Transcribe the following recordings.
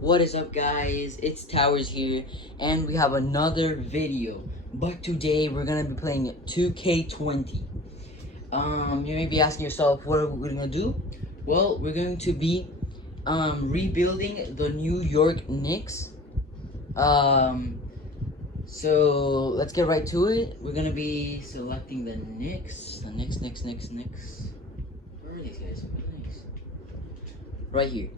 What is up, guys? It's Towers here, and we have another video. But today we're gonna be playing 2K20. You may be asking yourself, what are we gonna do? Well, we're going to be rebuilding the New York Knicks. So let's get right to it. We're gonna be selecting the Knicks. The Knicks. Where are these guys? Right here.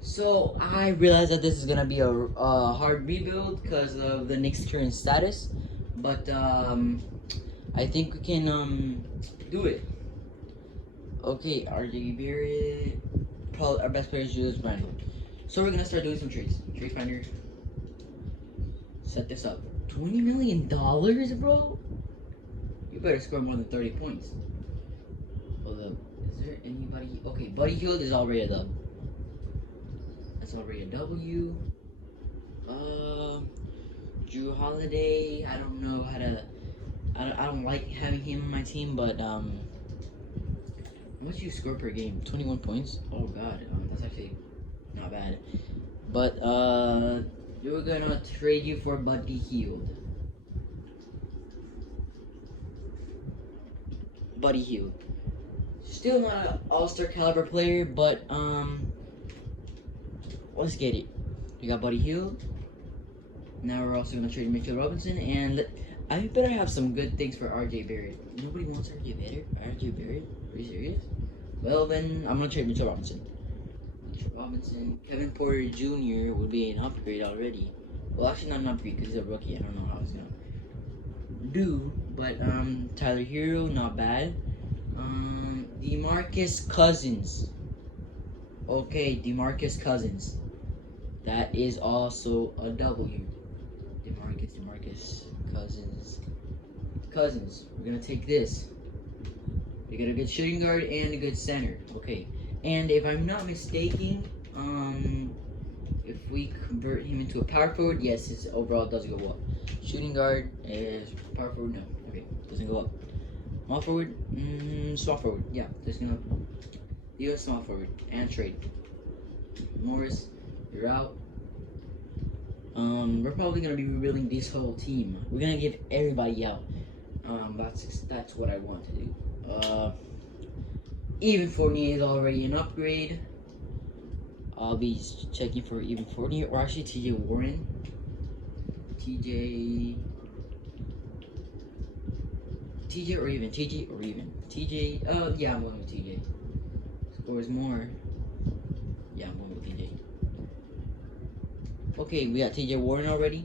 So I realized that this is gonna be a hard rebuild because of the Knicks' current status, but I think we can do it. Okay, RJ Barrett, probably our best player is Julius Randle. So we're gonna start doing some trades. Trade finder. Set this up. $20 million, bro. You better score more than 30 points. Hold up. Is there anybody? Okay, Buddy Hield is already a dub. That's already a W. Drew Holiday. I don't know how to. I don't like having him on my team, but how much you score per game? 21 points. Oh God, that's actually not bad. But we're gonna trade you for Buddy Hield. Buddy Hield. Still not an all-star caliber player, but let's get it. We got Buddy Hield. Now we're also gonna trade Mitchell Robinson, and I better have some good things for RJ Barrett. Nobody wants RJ Barrett. RJ Barrett? Are you serious? Well then, I'm gonna trade Mitchell Robinson. Kevin Porter Jr. would be an upgrade already. Well, actually not an upgrade because he's a rookie. I don't know how he's gonna do. But Tyler Hero, not bad. DeMarcus Cousins. Okay, DeMarcus Cousins. That is also a W. DeMarcus Cousins. We're gonna take this. We got a good shooting guard and a good center. Okay. And if I'm not mistaken, if we convert him into a power forward, yes, his overall does go up. Shooting guard is power forward, no. Okay, doesn't go up. Small forward, small forward. Yeah, just gonna do a small forward and trade. Morris, you're out. We're probably gonna be rebuilding this whole team. We're gonna give everybody out. That's what I want to do. Even Fournier is already an upgrade. I'll be checking for even Fournier, or actually TJ Warren. TJ or even. Yeah, I'm going with TJ. Scores more. Yeah, I'm going with TJ. Okay, we got TJ Warren already.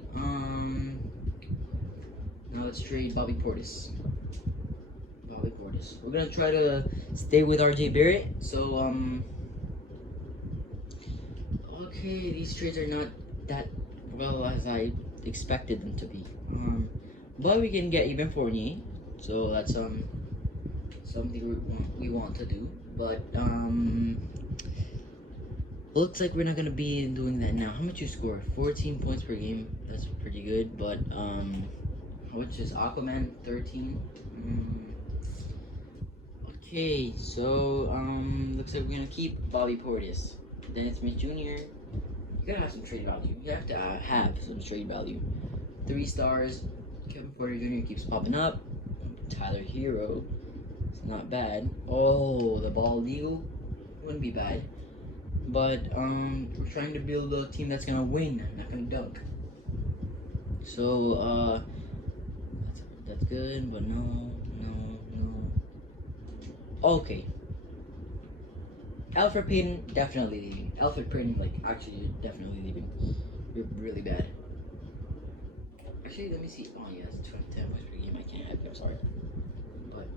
Now let's trade Bobby Portis. We're gonna try to stay with RJ Barrett. So okay, these trades are not that well as I expected them to be. But we can get even Fournier. So that's something we want to do. But looks like we're not gonna be doing that now. How much you score? 14 points per game. That's pretty good. But how much is Aquaman? 13. Okay, so looks like we're gonna keep Bobby Portis. Dennis Smith Jr. You gotta have some trade value. You have to have some trade value. 3 stars. Kevin Porter Jr. keeps popping up. Tyler Hero. It's not bad. Oh, the bald eagle wouldn't be bad. But we're trying to build a team that's gonna win, not gonna dunk. So that's good, but no. Okay. Alfred Payton definitely leaving. Alfred Payton, like, actually definitely leaving. You're really bad. Actually, let me see. Oh yeah, it's 10 points per game. I can't have it. I'm sorry. But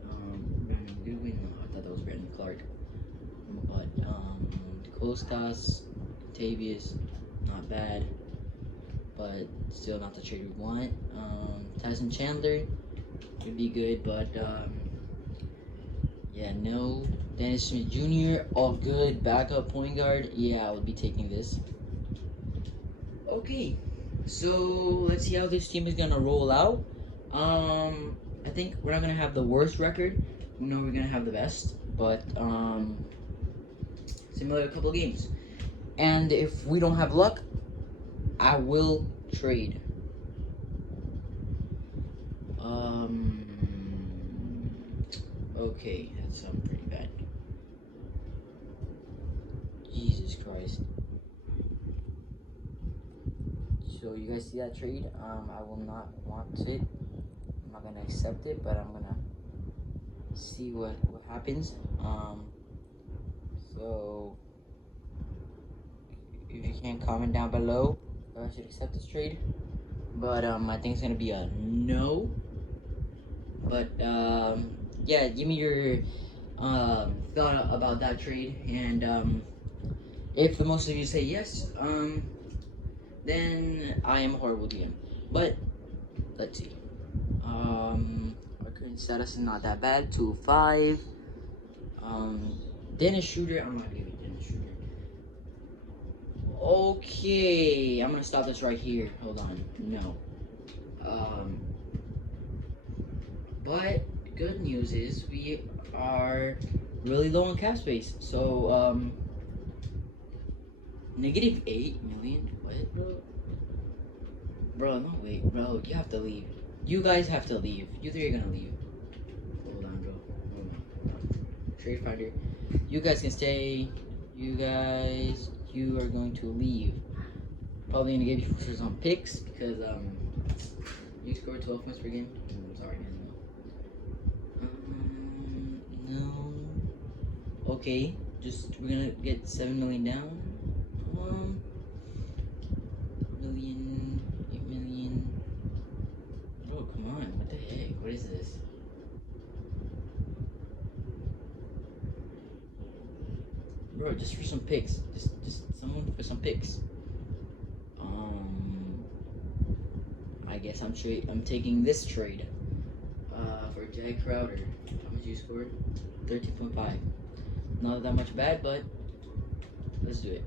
Brandon Goodwin. No, I thought that was Brandon Clark. But Kostas, Tavius, not bad. But still not the trade we want. Tyson Chandler would be good, but yeah, no. Dennis Smith Jr., all good. Backup point guard. Yeah, I would be taking this. Okay, so let's see how this team is gonna roll out. I think we're not gonna have the worst record. We know we're gonna have the best, but similar to a couple games. And if we don't have luck, I will trade. Okay, that sounds pretty bad. Jesus Christ. So you guys see that trade? I will not want it. I'm not gonna accept it, but I'm gonna see what happens. So if you can comment down below if I should accept this trade. But I think it's gonna be a no. But yeah, give me your thought about that trade, and if the most of you say yes, then I am a horrible DM. But let's see. Our current status is not that bad. 2-5. Dennis Shooter. I'm not giving Dennis Shooter. Okay, I'm gonna stop this right here. Hold on. No. But good news is we are really low on cap space. So negative 8 million. What, bro? Bro, no wait, bro. You have to leave. You guys have to leave. You three are gonna leave. Hold on, bro. Hold on. Trade finder. You guys can stay. You are going to leave. Probably gonna give you some picks because you scored 12 points per game. I'm sorry, man. No. Okay, we're gonna get 7 million down. 8 million. Bro, come on. What the heck? What is this? Bro, just for some picks. Just someone for some picks. I guess I'm taking this trade. For Jack Crowder. How much you scored? 13.5. Not that much bad, but let's do it.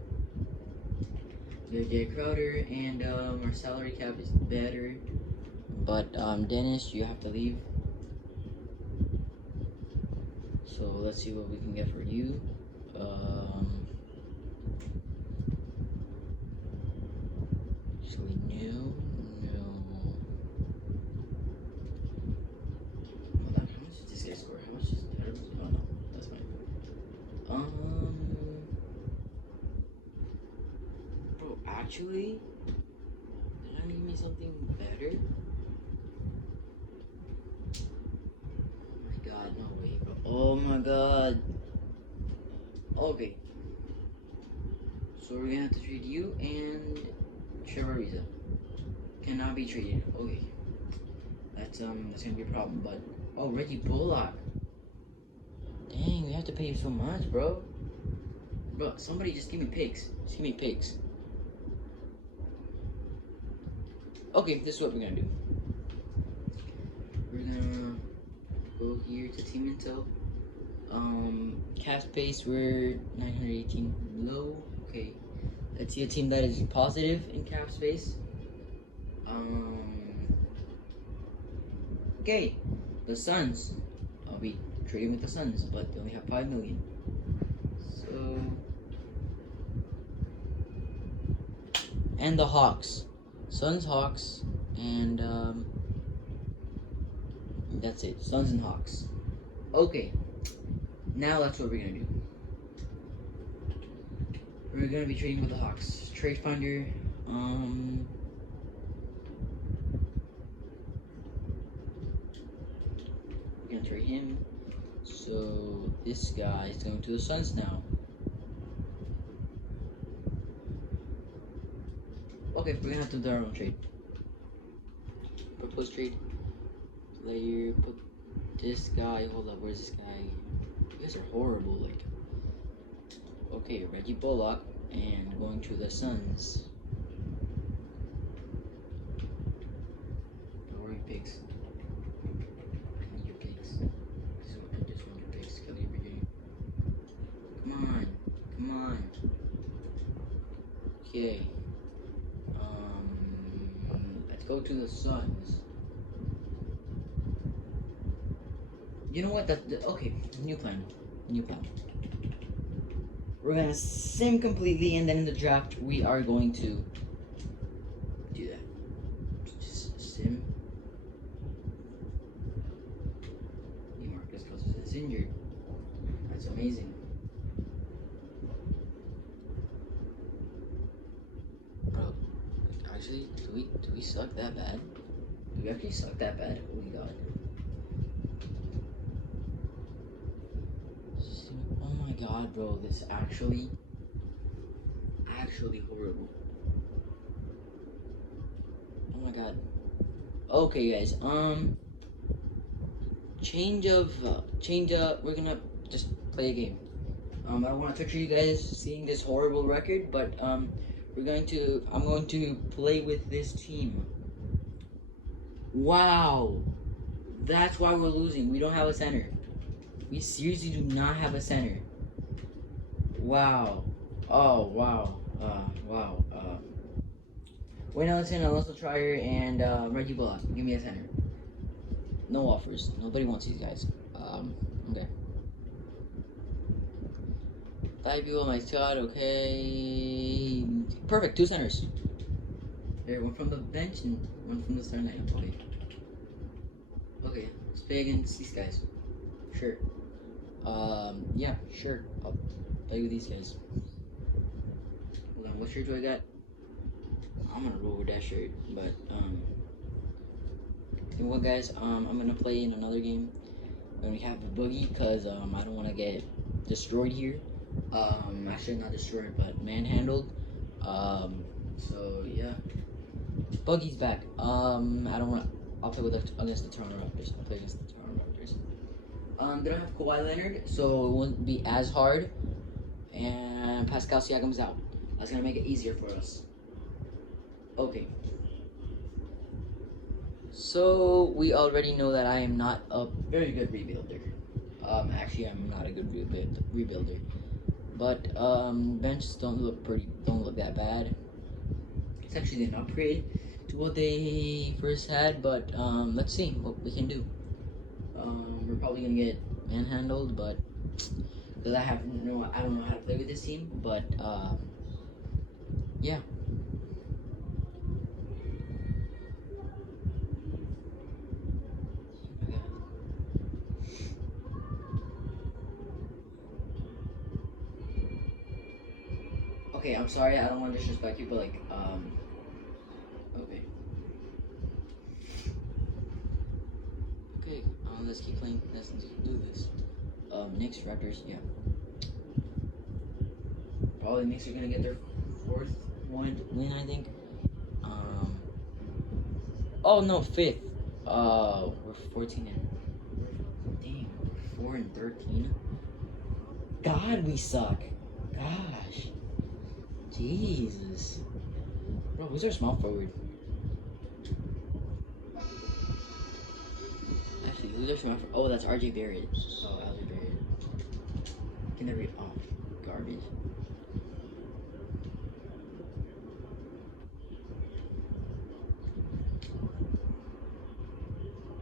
We have Jack Crowder, and our salary cap is better. But Dennis, you have to leave. So let's see what we can get for you. Actually, no. Hold on, how much did this guy score? How much is that? Oh no, that's fine. Bro, actually, did I give me something better? Oh my god, no way, bro. Oh my god. Okay. So we're gonna have to trade you and Trevor Ariza. Cannot be traded. Okay. That's gonna be a problem, but oh, Reggie Bullock. Dang, we have to pay you so much, bro. Bro, somebody just give me picks. Just give me picks. Okay, this is what we're gonna do. We're gonna go here to Team Intel. Cap space, we're 918 low. Okay, let's see a team that is positive in cap space. Okay, the Suns. I'll be trading with the Suns, but they only have 5 million. So, and the Hawks, Suns, Hawks, and that's it. Suns and Hawks. Okay, now that's what we're gonna do. We're gonna be trading with the Hawks. Trade finder. We're gonna trade him. So this guy is going to the Suns now. Okay, we're gonna have to do our own trade. Propose trade. Player, put this guy. Hold up, where's this guy? You guys are horrible. Like, okay, Reggie Bullock, and going to the Suns. Don't worry, picks. I need your picks. I just want your picks. Kelly Brigade. Come on. Okay. Let's go to the Suns. You know what? Okay. New plan. We're gonna sim completely, and then in the draft we are going to do that. Just sim. Marcus Cousins is injured. That's amazing. Bro, actually, do we suck that bad? Do we actually suck that bad? Holy God. Oh my God, bro, this actually horrible. Oh my God. Okay, guys. We're gonna just play a game. I don't want to torture you guys seeing this horrible record, but I'm going to play with this team. Wow, that's why we're losing. We don't have a center. We seriously do not have a center. Wow. Oh wow. Wow. Wayne Ellington, Alonso Trier, and Reggie Bullock. Give me a center. No offers. Nobody wants these guys. Okay. Debut, my God, okay. Perfect, 2 centers. There, one from the bench and one from the starting lineup. Okay. Okay, let's play against these guys. Sure. Yeah, sure. I'll play with these guys. Hold on, what shirt do I got? I'm gonna roll with that shirt, but, you know what, guys? I'm gonna play in another game when we have a boogie, because, I don't want to get destroyed here. Actually not destroyed, but manhandled. So yeah. Buggy's back. I don't want. I'll play against the Toronto Raptors. I'll play against the Toronto Raptors. They don't have Kawhi Leonard, so it won't be as hard. And Pascal Siakam's out. That's gonna make it easier for us. Okay. So we already know that I am not a very good rebuilder. Actually, I'm not a good rebuilder. But benches don't look that bad. It's actually an upgrade to what they first had, but let's see what we can do. We're probably gonna get manhandled, but because I don't know how to play with this team, but yeah. Okay, I'm sorry, I don't want to disrespect you, but like, okay. Okay, let's keep playing, let's do this. Knicks, Raptors, yeah. Probably Knicks are gonna get their 4th win, I think. Oh no, 5th. We're 14 and, damn, 4 and 13. God, we suck. Gosh. Jesus. Bro, who's our small forward? Actually, who's our small forward? Oh, that's RJ Barrett. Oh, RJ Barrett. Can never read. Oh, garbage.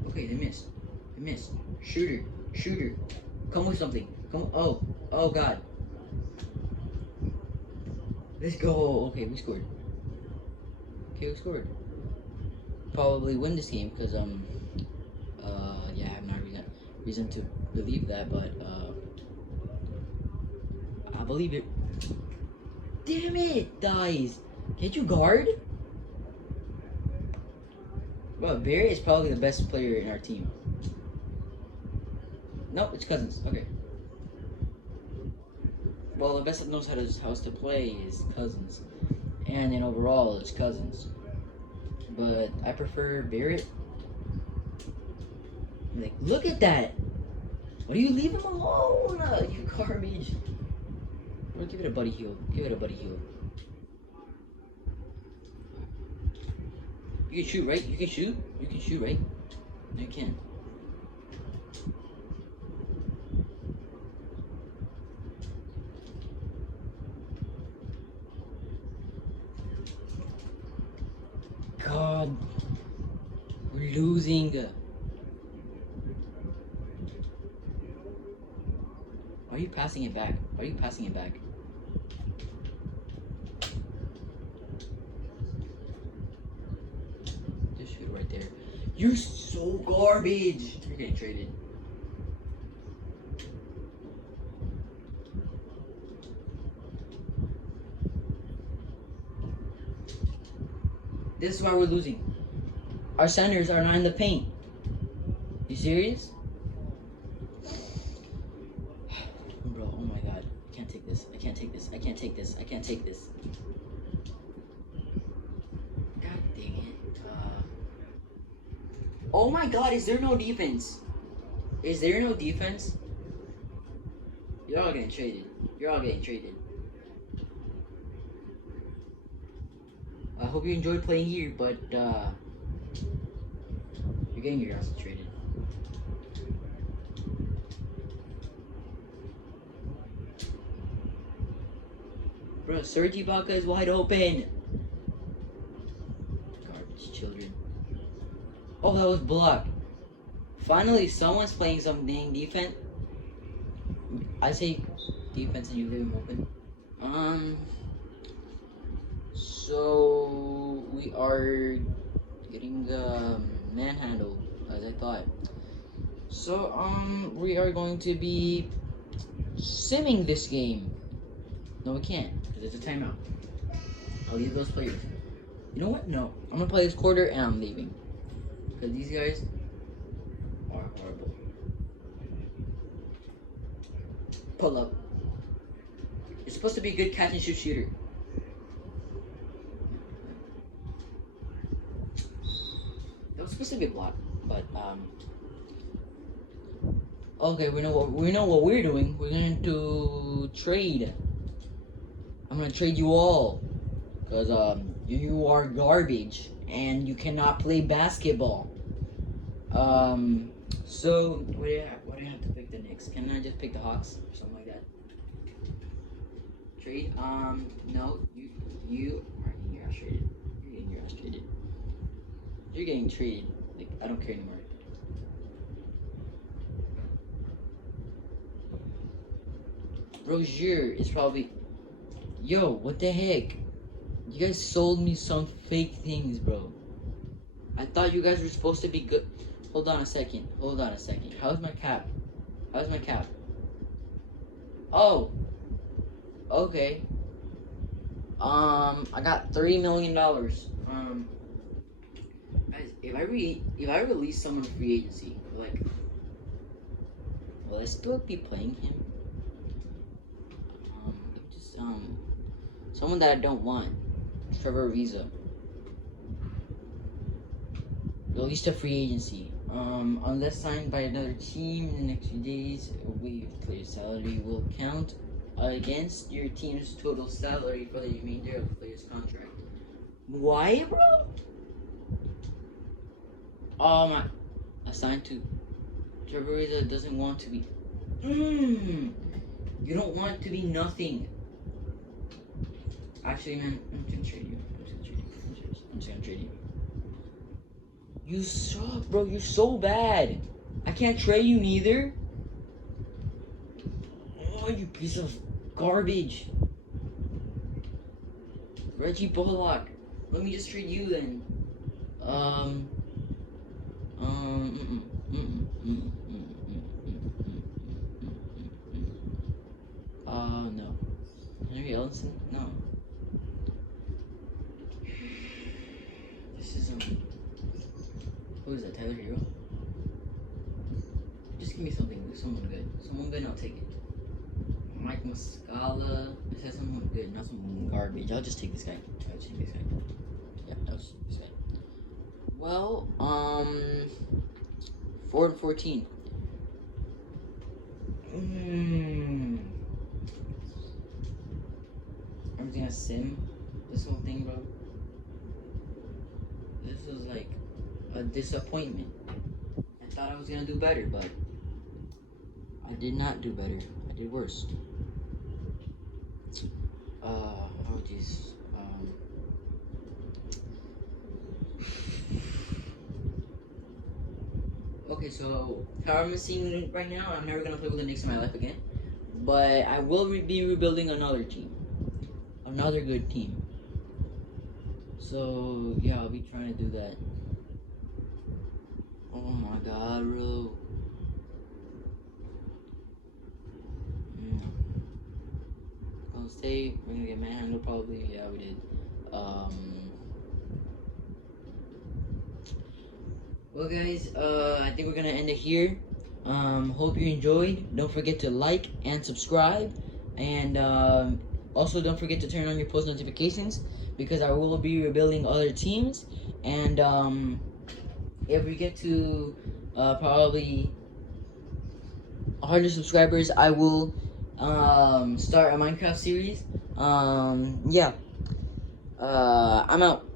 Okay, they missed. They missed. Shooter. Shooter. Come with something. Come. Oh. Oh, God. Let's go. Okay, we scored. Okay, we scored. Probably win this game because yeah, I have no reason to believe that, but I believe it. Damn it, guys! Can't you guard? Bro, Barry is probably the best player in our team. Nope, it's Cousins. Okay. Well, the best that knows how to play is Cousins, and in overall, it's Cousins. But I prefer Barrett. Like, look at that! Why do you leave him alone? You garbage. Or give it a buddy heal. Give it a buddy heal. You can shoot, right? You can shoot? You can shoot, right? No, you can. God. We're losing. Why are you passing it back? Why are you passing it back? You're so garbage. You're getting traded. This is why we're losing. Our centers are not in the paint. You serious? Bro, oh my god. I can't take this. I can't take this. I can't take this. I can't take this. God dang it. Oh my god, is there no defense? Is there no defense? You're all getting traded. You're all getting traded. I hope you enjoyed playing here, but you're getting your ass traded. Bro, Serge Ibaka is wide open. Garbage children. Oh, that was blocked. Finally, someone's playing some dang defense. I say defense and you leave him open. So we are getting manhandled as I thought. So we are going to be simming this game. No, we can't because it's a timeout. I'll leave those players. You know what? No, I'm gonna play this quarter and I'm leaving because these guys are horrible. Pull up. You're supposed to be a good catch and shoot shooter. That was supposed to be a block, but okay, we know what we're doing. We're going to trade. I'm gonna trade you all, cause you are garbage and you cannot play basketball. So what do I have to pick the Knicks? Can I just pick the Hawks or something like that? Trade? No, you are getting your ass traded. You're getting your ass traded. You're getting traded. Like, I don't care anymore. Rozier is probably... Yo, what the heck? You guys sold me some fake things, bro. I thought you guys were supposed to be good. Hold on a second. How's my cap? Oh. Okay. I got $3 million. Guys, if I release someone to free agency, like, will I still be playing him? Someone that I don't want. Trevor Ariza. Released to free agency. Unless signed by another team in the next few days, a waive player salary will count against your team's total salary for the remainder of the player's contract. Why, bro? Assigned to Trevor Ariza doesn't want to be. You don't want to be nothing. Actually, man, I'm just gonna trade you. I'm just gonna trade you. You suck, bro. You're so bad. I can't trade you neither. Oh, you piece of garbage. Reggie Bullock. Let me just trade you then. No. Henry Ellison? No. This is, who is that, Tyler Hero? Just give me something, someone good. Someone good, I'll take it. Mike Muscala. It says someone good, not someone garbage. I'll just take this guy. Yeah, I'll just take this guy. Well, 4-14. I'm just gonna sim this whole thing, bro. This was like a disappointment. I thought I was gonna do better, but I did not do better. I did worse. Oh jeez. Okay, so how I'm seeing it right now, I'm never gonna play with the Knicks in my life again. But I will be rebuilding another team. Another good team. So yeah, I'll be trying to do that. Oh my god, bro. Golden State, we're gonna get manhandled probably. Yeah, we did. Well, guys, I think we're gonna end it here. Hope you enjoyed. Don't forget to like and subscribe, and also don't forget to turn on your post notifications because I will be rebuilding other teams. And if we get to probably 100 subscribers, I will start a Minecraft series. Yeah. I'm out.